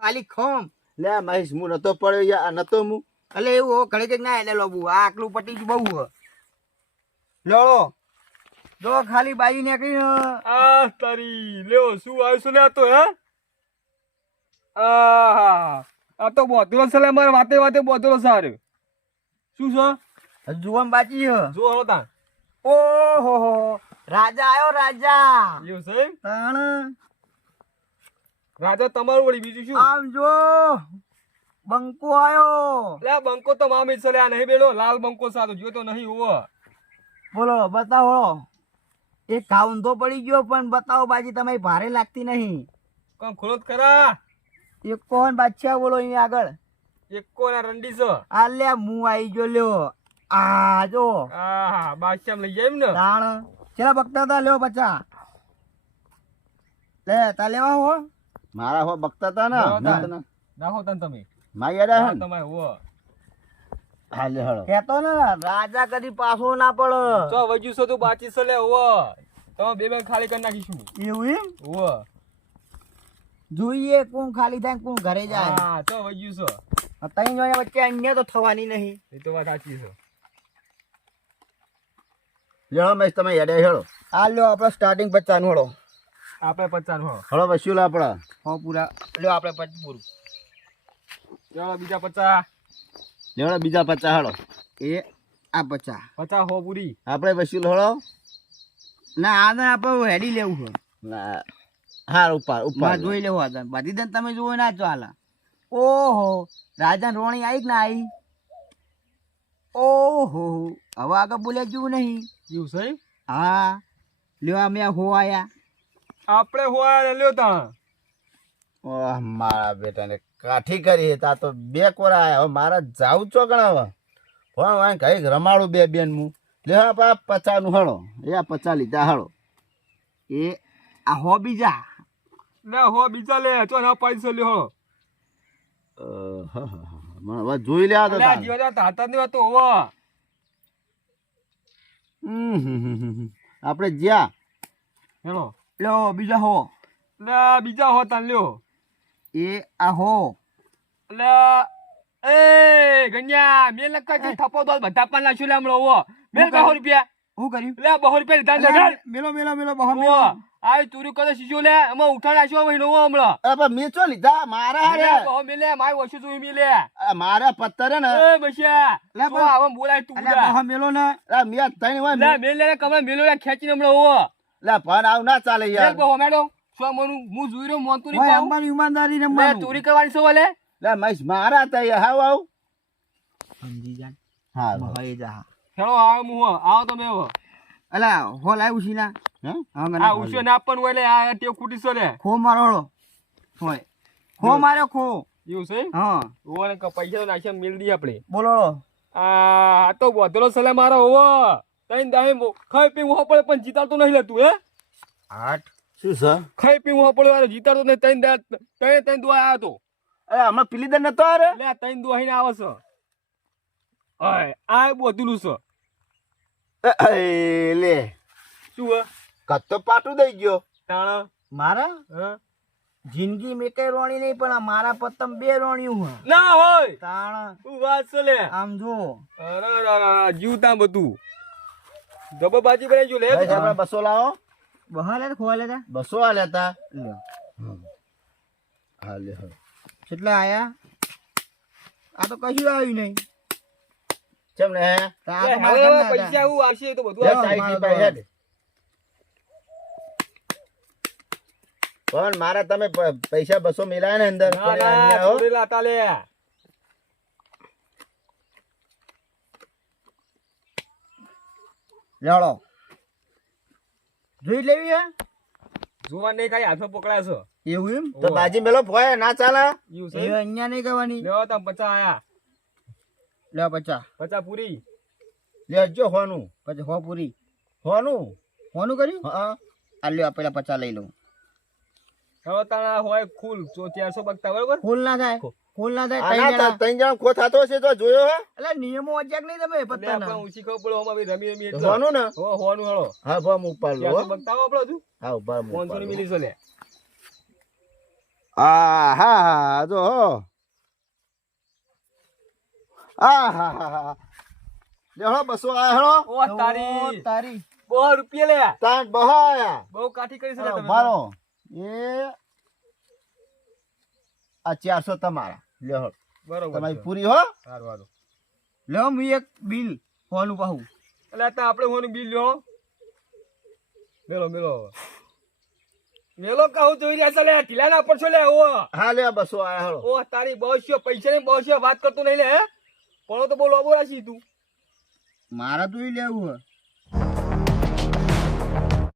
ખાલી ખમ લે મહેશ હું નતો પડ્યો યાર નતો હું એટલે એવું હો ઘરે કઈક ના એટલે લોબુ આ આટલું પટી જ બહુ હે લડો જો ખાલી બાજી નીકળીને આ તારી લ્યો શું આવ્યું છે લે આ તો હે આ તો બોધલો છે લે મારે વાતે વાતે બોધલો સારું શું છે જુવામ બાજી હે જો હળો તા ઓહો હો રાજા આયો રાજા એવું છે તાણ રાજા તમારું વળી બીજું શું આમ જો બંકો આયો લે આ બંકો તો મામી છે લે આ નહીં બેડો લાલ બંકો સાતો જો તો નહીં હોવો બોલો બતાવો એક કાઉન્તો પડી ગયો પણ બતાવો બાજી તમે ભારે લાગતી નહીં કોણ ખોલત ખરા એક કોણ બાદશાહ બોલો અહીંયા આગળ એકો ના રંડી છે આ લે હું આવી ગયો લ્યો આ જો આહા બાદશાહ લઈ જાય એમ ને તાણ ચેલા બકતા તા લ્યો બચ્ચા લે તા લેવા હો મારા હો બકતા તા ને નાખો તને તમે મારી યાર હે તમારે હોવો હાલે હળો કેતો ને રાજા કદી પાછો ના પડે ચો વજુ છો તું બાચી છે લે હોવો તમે બે ખાલી કરી નાખીશું એવું એમ હોવો જોઈએ કોણ ખાલી થાય કોણ ઘરે જાય હા ચો વજુ છો તઈ જોયા વચ્ચે અન્ય તો થવાની નહીં એ તો વાત સાચી છે લેણો મહેશ તમે યાર હેળો આ લ્યો આપણે સ્ટાર્ટિંગ 50 નું હળો આપણે 50 હો હળો વસ્યું આપડા હો પૂરા લ્યો આપણે 50 પૂરું ચાલો બીજા 50 લેણો બીજા 50 હળો એ આ 50 50 હો પૂરી આપણે વસ્યું હળો ના આ ને આપણે હેડી લેવું છે ના હાર ઉપર ઉપર જોઈ લેવું આ બધી દન તમે જુઓ ના ચાલા ઓહો રાજા રોણી આવી કે ના આવી ઓહો હવે આગળ બોલ્યા જેવું નહીં એવું છે હા લ્યો અમે હો આયા આપણે હોયા લ્યો તા ઓહ મારા બેટાને કાઠી કરી તા તો બે કોરા આયા હવે મારા જાવ છો ગણાવા પણ વાય કઈ રમાડું બે બેન હું લે પા 50 નું હળો એ 50 લીધા હળો એ આ હો બીજા ના હો બીજા લે ચો ના 500 લ્યો મને હવે જોઈ લે આ તો લે જીવા તાતા ની વાત તો હોવો આપણે જ્યાં હેલો લ્યો બીજા હો લે બીજા હો તા લ્યો એ આ હો લે એ ગન્યા મે લખા છે થપ્પો દોલ બધા પણ લાશું લે હમણો હો મે 200 રૂપિયા હું કર્યું લે 200 રૂપિયા દાન જગાડ મેલો મેલો મેલો બહો હો આય તુરી કરે શીશો લે એમાં ઉઠાડ આશો મહિનો હો હમણો પણ મેં ચો લીધા મારા હારે બહો મિલે માય વશુ જોઈ મિલે મારા પત્તર હે ને એ બશિયા લે તો આવ બોલાય તું અલ્યા બહો મેલો ને મેં તઈ હોય લે મેલે કમળ મેલો લે ખેંચીને હમણો હો લે પણ આવ ના ચાલે લે યાર બહો મેડમ સો મનું હું જોઈ રહ્યો મોનતું ભાઈ ની અમારી ઈમાનદારી લે રમવાનું તુરી કરવાની છો લે લે મહેશ મારા તઈ હાવ આવ સમજી જાન હા બહે જા હેલો આવ મુ આવો તમે હો અલા હો લાવ ઉસીના હે આ ઉસ્યો ના પણ હોય લે આ ટેવ ખૂટી છો લે ખો મારો હળો હોય ખો માર્યો ખો એવું છે હા ઓને ક પૈસા નાખ્યા મિલ દી આપણે બોલો આ તો બોધલો સલે મારો હોવો તઈ દાહે ખાઈ પી હું પડે પણ જીતાડતો નહીં લે તું હે 8 શું છે ખાઈ પી હું પડે જીતાડતો નહીં તઈ દુઆ આવ્યો તો અરે હમણાં પીલી દન નતો અરે લે તઈ દુઆ ને આવે છે ઓય આ બોધલું છે લે શું હે કત તો પાટું દઈ ગયો તાણ મારા હ જિંદગી મેં કઈ રોણી નહીં પણ આ મારા પતમ 2 રોણિયું હે ના હોય તાણ તું વાત છે લે આમ જો અરે જીવતા બધું દબબાજી બનાવી જો લે ભાઈ આપણે 200 લાવો બહાલે ખોલે તા 200 આ લેતા લ્યો હા લે હા કેટલા આયા આ તો કશું આવ્યું નહીં કેમ ને તો આ તો મારા ઘરના હતા. પૈસા આવું આવશે એ તો બધું લે આવશે. સાઈડ પર હેડ પણ મારા તમે પૈસા 200 મિલાય ને અંદર ના ના છોડેલા હતા લે લેવડો જોઈ લેવી હે જોવા નહીં ખાઈ હાથમાં પકડાય છે એવું એમ તો બાજી મેલો ફોય ના ચાલે એવું એ છે અહીંયા નહીં કરવાની લેવા તા 50 આયા લે 50 50 પૂરી લેજો હોનું પછી હો પૂરી હોનું હોનું કર્યું હા આ લ્યો પેલા 50 લઈ લઉં હવે તાણા હોય ફૂલ 400 બકતા બરોબર ફૂલ ના થાય ત્રણ આના જણા. ત્રણ જણા ખો થાતો છે તો જોયો હે એટલે નિયમો અજાક નહીં તમે લે પત્તાના પણ ઊંચી ખબર પડે હમણાં રમી રમી એટલે હોનું ને હો હોનું હળો હા ભમ ઉપર લો 400 બકતા આપડો તું હા ભમ 500 ની મિલી છે લે હા હા જો હો. હા હા લેહો 200 આયા હેળો. ઓ તારી તારી બહુ રૂપિયા લે તાણ બહાયા બહુ કાઠી કરી છે લે તમે મારો એ આ 400 તમારા લેહો બરોબર તમારી છે. પૂરી હો. સારું સારું લો હું એક બિલ ફોન પાહું એટલે આ તો આપણે હોનું બિલ લ્યો મેલો મેલો મેલો કહું જોઈ રહ્યા છે લે ઢીલા ના પડશો લે ઓ હા લે 200 આયા હેળો. ઓ તારી બસ્યો પૈસા ને બસ્યો વાત કરતો નહીં લે હે પણ તો બહુ લોબો રાખી તું મારા તો ઈ લેવું હે